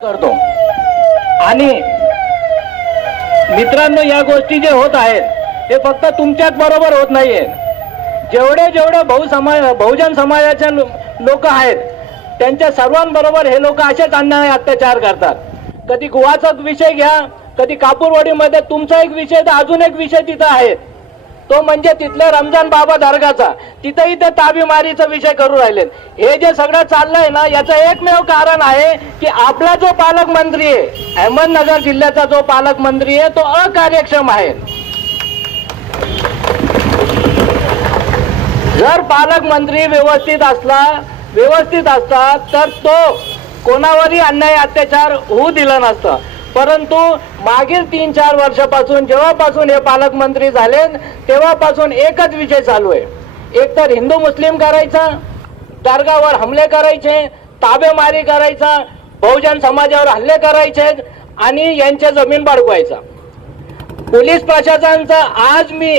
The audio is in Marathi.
करतो। आणि मित्रांनो, या गोष्टी जे होत आहेत ते फक्त तुमच्याच बरोबर होत नाहीये। जेवढे जेवढे बहुजन समाजाचे लोक आहेत त्यांच्या सर्वांबरोबर हे लोक असेच अन्याय अत्याचार करतात। कधी गोवाचा विषय घ्या, कधी कापूरवाडीमध्ये तुमचा एक विषय, तर अजून एक विषय तिथं आहे, तो म्हणजे तिथल्या रमजान बाबा दर्गाचा। तिथेही ते ताबीमारीचा विषय करू राहिलेत। हे जे सगळं चाललंय ना, याचं एकमेव कारण आहे की आपला जो पालकमंत्री आहे, अहमदनगर जिल्ह्याचा जो पालकमंत्री आहे, तो अकार्यक्षम आहे। जर पालकमंत्री व्यवस्थित असता तर तो कोणावरही अन्याय अत्याचार होऊ दिला नसता। परंतु मागील 3-4 वर्षापासून जेव्हापासून हे पालकमंत्री झाले तेव्हापासून एकच विषय चालू आहे। एक तर हिंदू मुस्लिम करायचा, दर्गावर हमले करायचे, ताबेमारी करायचा, बहुजन समाजावर हल्ले करायचे आणि यांच्या जमीन बाळगवायचा। पोलीस प्रशासनाचा आज मी